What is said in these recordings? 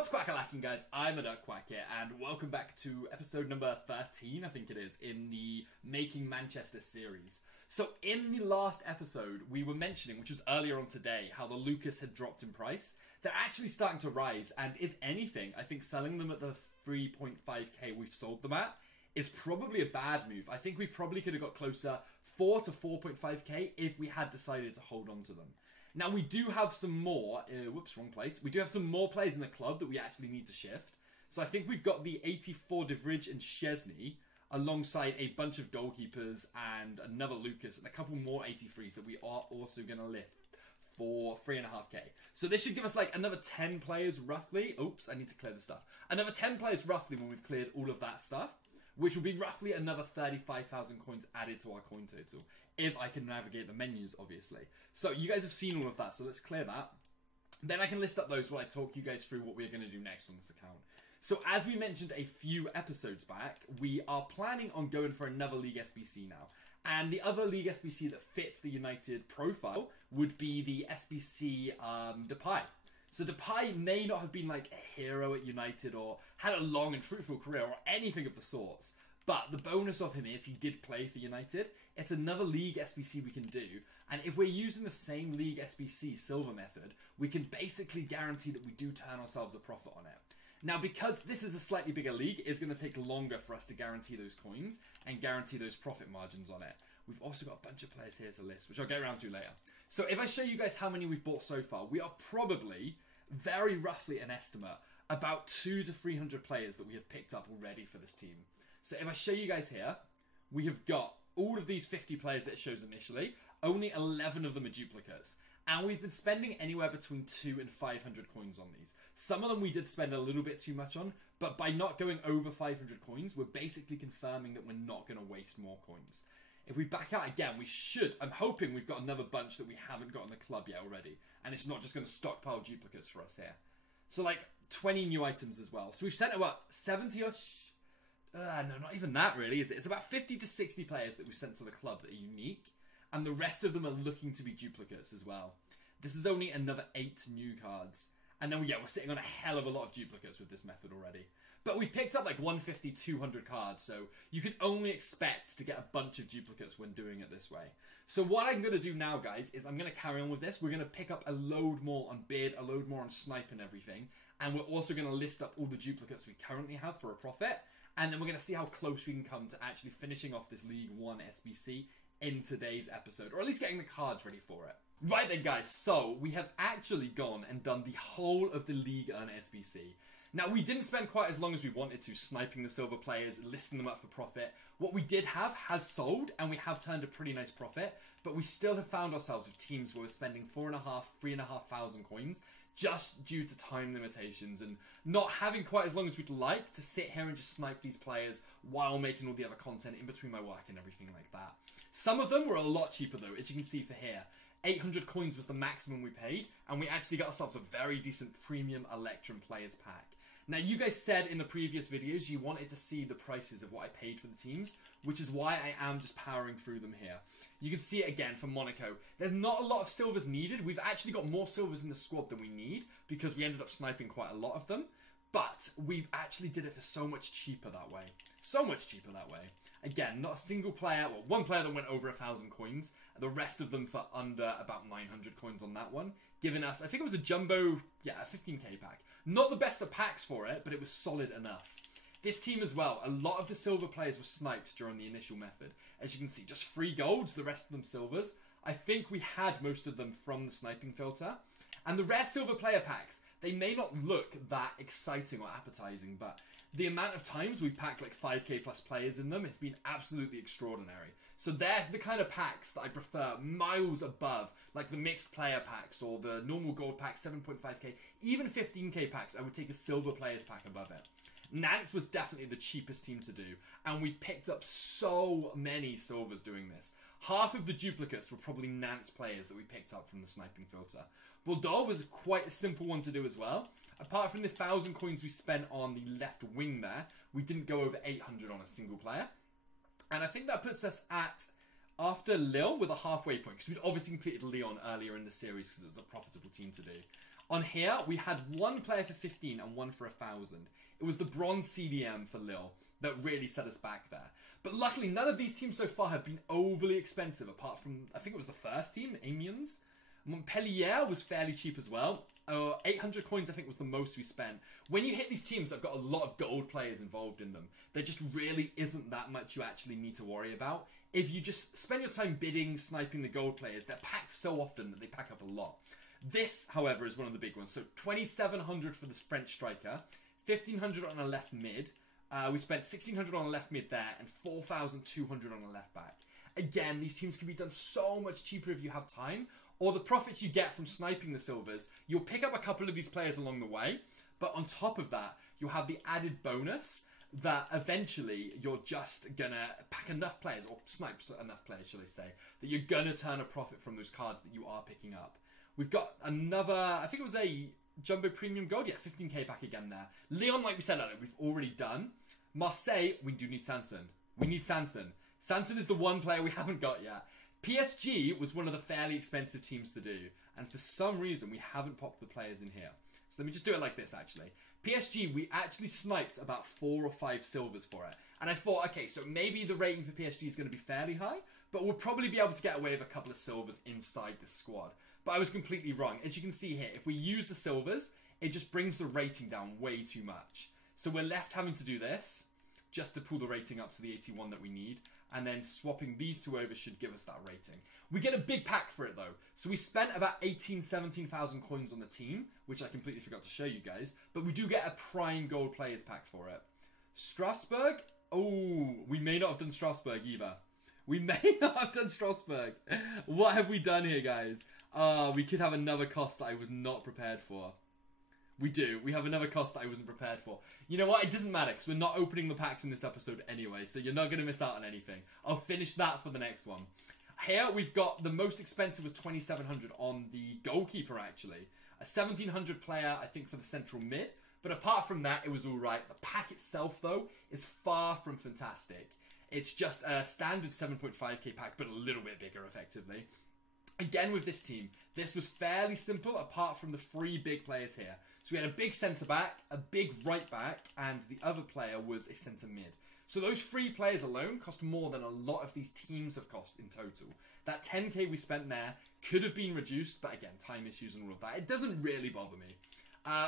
What's quack-a-lacking, guys? I'm a Duck Quack here, and welcome back to episode number 13, I think it is, in the Making Manchester series. So in the last episode, we were mentioning, which was earlier on today, how the Lucas had dropped in price. They're actually starting to rise, and if anything, I think selling them at the 3.5k we've sold them at is probably a bad move. I think we probably could have got closer 4 to 4.5k if we had decided to hold on to them. Now, we do have some more... whoops, wrong place. We do have some more players in the club that we actually need to shift. So I think we've got the 84 De Vrij and Szczesny alongside a bunch of goalkeepers and another Lucas and a couple more 83s that we are also going to lift for 3.5k. So this should give us like another 10 players roughly. Oops, I need to clear the stuff. Another 10 players roughly when we've cleared all of that stuff, which will be roughly another 35,000 coins added to our coin total, if I can navigate the menus, obviously. So you guys have seen all of that, so let's clear that. Then I can list up those while I talk you guys through what we're going to do next on this account. So as we mentioned a few episodes back, we are planning on going for another League SBC now. And the other League SBC that fits the United profile would be the SBC Depay. So Depay may not have been like a hero at United or had a long and fruitful career or anything of the sorts. But the bonus of him is he did play for United. It's another League SBC we can do. And if we're using the same League SBC silver method, we can basically guarantee that we do turn ourselves a profit on it. Now, because this is a slightly bigger league, it's going to take longer for us to guarantee those coins and guarantee those profit margins on it. We've also got a bunch of players here to list, which I'll get around to later. So if I show you guys how many we've bought so far, we are probably, very roughly an estimate, about 200 to 300 players that we have picked up already for this team. So if I show you guys here, we have got all of these 50 players that it shows initially. Only 11 of them are duplicates. And we've been spending anywhere between 200 and 500 coins on these. Some of them we did spend a little bit too much on, but by not going over 500 coins, we're basically confirming that we're not going to waste more coins. If we back out again, we should... I'm hoping we've got another bunch that we haven't got in the club yet already. And it's not just going to stockpile duplicates for us here. So like 20 new items as well. So we've sent about 70-ish... no, not even that really, is it? It's about 50 to 60 players that we've sent to the club that are unique. And the rest of them are looking to be duplicates as well. This is only another 8 new cards. And then, we're sitting on a hell of a lot of duplicates with this method already. But we've picked up like 150, 200 cards, so you can only expect to get a bunch of duplicates when doing it this way. So what I'm going to do now, guys, is I'm going to carry on with this. We're going to pick up a load more on bid, a load more on snipe and everything. And we're also going to list up all the duplicates we currently have for a profit. And then we're going to see how close we can come to actually finishing off this League 1 SBC in today's episode, or at least getting the cards ready for it. Right then, guys, so we have actually gone and done the whole of the League Earn SBC. Now, we didn't spend quite as long as we wanted to sniping the silver players, listing them up for profit. What we did have has sold, and we have turned a pretty nice profit, but we still have found ourselves with teams where we're spending 3,500 coins just due to time limitations and not having quite as long as we'd like to sit here and just snipe these players while making all the other content in between my work and everything like that. Some of them were a lot cheaper though, as you can see for here. 800 coins was the maximum we paid, and we actually got ourselves a very decent premium Electrum players pack. Now, you guys said in the previous videos you wanted to see the prices of what I paid for the teams, which is why I am just powering through them here. You can see it again for Monaco. There's not a lot of silvers needed. We've actually got more silvers in the squad than we need because we ended up sniping quite a lot of them. But we actually did it for so much cheaper that way. So much cheaper that way. Again, not a single player, well, one player that went over 1,000 coins. The rest of them for under about 900 coins on that one. Giving us, I think it was a jumbo, a 15k pack. Not the best of packs for it, but it was solid enough. This team as well, a lot of the silver players were sniped during the initial method. As you can see, just 3 golds, the rest of them silvers. I think we had most of them from the sniping filter. And the rare silver player packs, they may not look that exciting or appetizing, but the amount of times we've packed like 5k plus players in them has been absolutely extraordinary. So they're the kind of packs that I prefer miles above, like the mixed player packs or the normal gold pack, 7.5k, even 15k packs. I would take a silver players pack above it. Nantes was definitely the cheapest team to do, and we picked up so many silvers doing this. Half of the duplicates were probably Nantes players that we picked up from the sniping filter. Bordeaux was quite a simple one to do as well. Apart from the 1,000 coins we spent on the left wing there, we didn't go over 800 on a single player. And I think that puts us at, after Lille, with a halfway point, because we'd obviously completed Lyon earlier in the series because it was a profitable team to do. On here, we had one player for 15 and one for 1,000. It was the bronze CDM for Lille that really set us back there. But luckily, none of these teams so far have been overly expensive, apart from, I think it was the first team, Amiens. Montpellier was fairly cheap as well. 800 coins, I think, was the most we spent. When you hit these teams that have got a lot of gold players involved in them, there just really isn't that much you actually need to worry about. If you just spend your time bidding, sniping the gold players, they're packed so often that they pack up a lot. This, however, is one of the big ones. So 2,700 for this French striker, 1,500 on a left mid. We spent 1,600 on a left mid there and 4,200 on a left back. Again, these teams can be done so much cheaper if you have time, or the profits you get from sniping the silvers. You'll pick up a couple of these players along the way, but on top of that, you'll have the added bonus that eventually you're just gonna pack enough players, or snipe enough players, shall I say, that you're gonna turn a profit from those cards that you are picking up. We've got another, I think it was a Jumbo Premium Gold, yeah, 15k back again there. Lyon, like we said earlier, we've already done. Marseille, we do need Sanson. We need Sanson. Sanson is the one player we haven't got yet. PSG was one of the fairly expensive teams to do, and for some reason we haven't popped the players in here. So let me just do it like this, actually. PSG, we actually sniped about 4 or 5 silvers for it. And I thought, okay, so maybe the rating for PSG is going to be fairly high, but we'll probably be able to get away with a couple of silvers inside this squad. But I was completely wrong. As you can see here, if we use the silvers, it just brings the rating down way too much. So we're left having to do this, just to pull the rating up to the 81 that we need. And then swapping these two over should give us that rating. We get a big pack for it though. So we spent about 17,000 coins on the team, which I completely forgot to show you guys. But we do get a prime gold players pack for it. Strasbourg? Oh, we may not have done Strasbourg either. We may not have done Strasbourg. What have we done here, guys? We could have another cost that I was not prepared for. We do. We have another cost that I wasn't prepared for. You know what? It doesn't matter because we're not opening the packs in this episode anyway, so you're not going to miss out on anything. I'll finish that for the next one. Here we've got the most expensive was 2,700 on the goalkeeper actually. A 1,700 player I think for the central mid, but apart from that it was alright. The pack itself though is far from fantastic. It's just a standard 7.5k pack but a little bit bigger effectively. Again with this team, this was fairly simple apart from the 3 big players here. So we had a big centre-back, a big right-back, and the other player was a centre-mid. So those 3 players alone cost more than a lot of these teams have cost in total. That 10k we spent there could have been reduced, but again, time issues and all of that. It doesn't really bother me.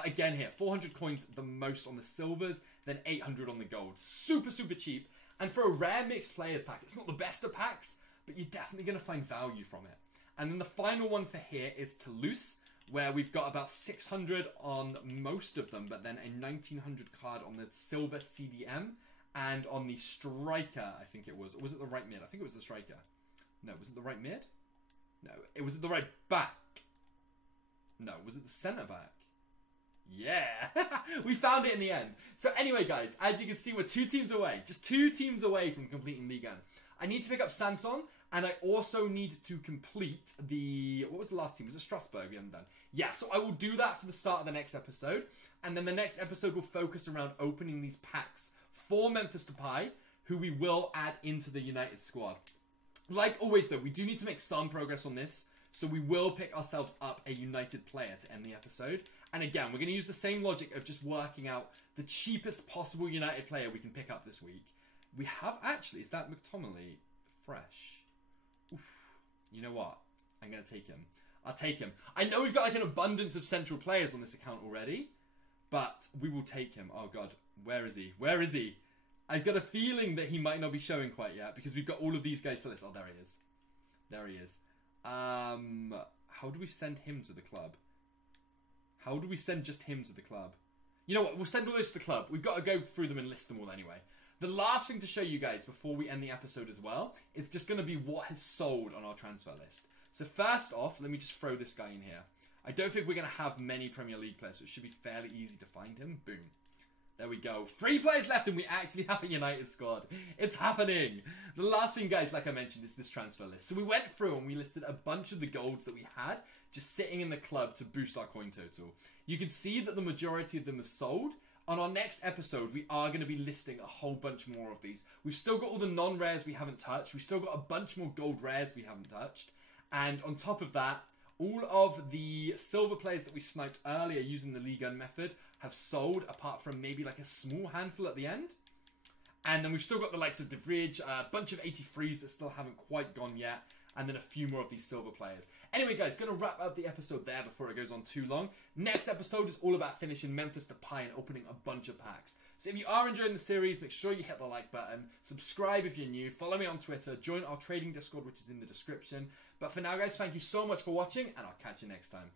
Again here, 400 coins the most on the silvers, then 800 on the gold. Super, super cheap. And for a rare mixed players pack, it's not the best of packs, but you're definitely going to find value from it. And then the final one for here is Toulouse, where we've got about 600 on most of them, but then a 1,900 card on the silver CDM, and on the striker, I think it was. Or was it the right mid? I think it was the striker. No, was it the right mid? No, it was the right back. No, was it the centre back? Yeah! We found it in the end. So anyway, guys, as you can see, we're 2 teams away. Just 2 teams away from completing Ligue 1. I need to pick up Sanson, and I also need to complete the... What was the last team? Was it Strasbourg we haven't done? Yeah, so I will do that for the start of the next episode. And then the next episode will focus around opening these packs for Memphis Depay, who we will add into the United squad. Like always, though, we do need to make some progress on this. So we will pick ourselves up a United player to end the episode. And again, we're going to use the same logic of just working out the cheapest possible United player we can pick up this week. We have actually... Is that McTominay fresh? Oof. You know what? I'm going to take him. I'll take him. I know we've got like an abundance of central players on this account already, but we will take him. Oh god, where is he? Where is he? I've got a feeling that he might not be showing quite yet because we've got all of these guys to list. Oh, there he is. There he is. How do we send him to the club? How do we send just him to the club? You know what? We'll send all those to the club. We've got to go through them and list them all anyway. The last thing to show you guys before we end the episode as well is just going to be what has sold on our transfer list. So first off, let me just throw this guy in here. I don't think we're going to have many Premier League players, so it should be fairly easy to find him. Boom. There we go. 3 players left and we actually have a United squad. It's happening. The last thing, guys, like I mentioned, is this transfer list. So we went through and we listed a bunch of the golds that we had just sitting in the club to boost our coin total. You can see that the majority of them are sold. On our next episode, we are going to be listing a whole bunch more of these. We've still got all the non-rares we haven't touched. We've still got a bunch more gold rares we haven't touched. And on top of that, all of the silver players that we sniped earlier using the Lee gun method have sold, apart from maybe like a small handful at the end. And then we've still got the likes of De Vrij, a bunch of 83s that still haven't quite gone yet, and then a few more of these silver players. Anyway, guys, going to wrap up the episode there before it goes on too long. Next episode is all about finishing Memphis Depay and opening a bunch of packs. So if you are enjoying the series, make sure you hit the like button, subscribe if you're new, follow me on Twitter, join our trading Discord, which is in the description. But for now, guys, thank you so much for watching, and I'll catch you next time.